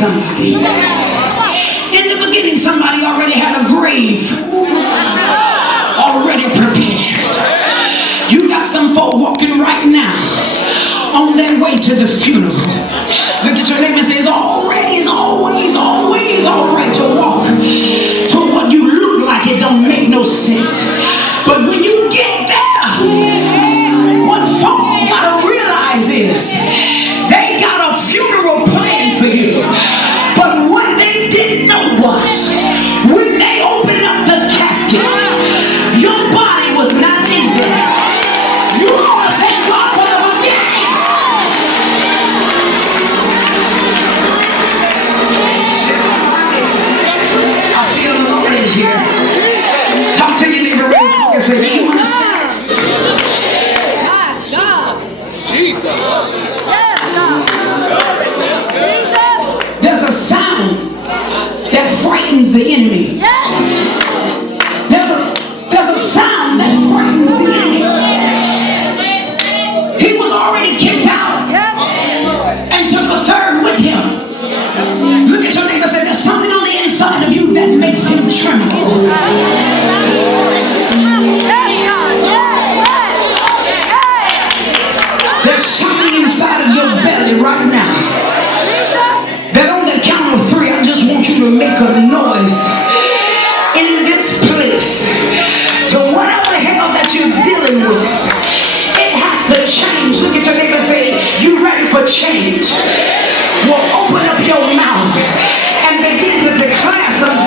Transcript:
somebody. In the beginning, somebody already had a grave already prepared. You got some folk walking right now on their way to the funeral. Look at your neighbor and say, it's always all right to walk to what you look like it don't make no sense. But when you get there, what folk gotta realize is they got a funeral plan for you. But what they didn't know was when they opened up the casket, your body was not in there. You ought to thank God for the beginning. I feel alone in here. Talk to your neighbor real quick and say, do you understand? There's a sound that frightens the enemy. There's a sound that frightens the enemy. He was already kicked out and took a third with him. Look at your neighbor and say, there's something on the inside of you that makes him tremble. There's something inside of your belly right now change will open up your mouth and begin to declare some